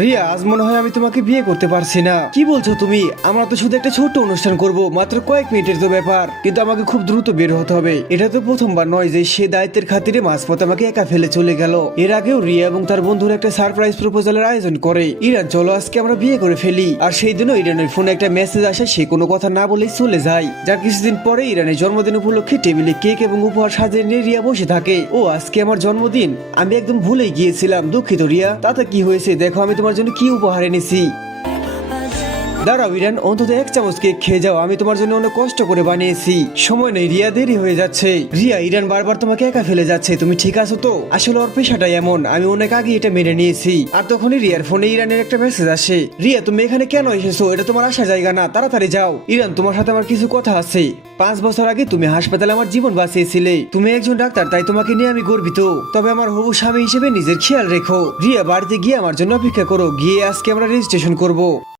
রিয়া, আজ মনে হয় আমি তোমাকে বিয়ে করতে পারছি না। কি বলছো তুমি? আমরা তো শুধু একটা ছোট্ট অনুষ্ঠান করব, মাত্র কয়েক মিনিটের তো ব্যাপার, কিন্তু আমাকে খুব দ্রুত বের হতে হবে। এটা তো প্রথমবার নয় যে সে দায়িত্বের খাতিরে মাঝপথে আমাকে একা ফেলে চলে গেল। এর আগেও রিয়া এবং তার বন্ধুরা একটা সারপ্রাইজ প্রপোজালের আয়োজন করে। ইরান, চলো আজকে আমরা বিয়ে করে ফেলি। আর সেই দিনও ইরানের ফোনে একটা মেসেজ আসে, সে কোনো কথা না বলেই চলে যায়। যার কিছুদিন পরে ইরানের জন্মদিন উপলক্ষে টেবিলে কেক এবং উপহার সাজিয়ে নিয়ে রিয়া বসে থাকে। ও, আজকে আমার জন্মদিন, আমি একদম ভুলেই গিয়েছিলাম। দুঃখিত রিয়া। তাতে কি হয়েছে? দেখো আমি তোমার জন্য কি উপহার এনেছি। দাঁড়াও ইরান, অন্তত এক চামচ কেক খেয়ে যাও, আমি তোমার জন্য অনেক কষ্ট করে বানিয়েছি। সময় নেই রিয়া, দেরি হয়ে যাচ্ছে। রিয়া, ইরান বারবার তোমাকে একা ফেলে যাচ্ছে, তুমি ঠিক আছো তো? আসলে ওর পেশাটাই এমন, আমি অনেক আগে এটা মেনে নিয়েছি। আর তখনই রিয়ার ফোনে ইরানের একটা মেসেজ আসে। রিয়া, তুমি এখানে কেন এসেছো? এটা তোমার আসার জায়গা না, তাড়াতাড়ি যাও। ইরান, তোমার সাথে আমার কিছু কথা আছে। 5 বছর আগে তুমি হাসপাতালে আমার জীবন বাঁচিয়েছিলে। তুমি একজন ডাক্তার, তাই তোমাকে নিয়ে আমি গর্বিত। তবে আমার হবু স্বামী হিসেবে নিজের খেয়াল রেখো। রিয়া, বাড়িতে গিয়ে আমার জন্য অপেক্ষা করো। গিয়ে আজকে আমরা রেজিস্ট্রেশন করব।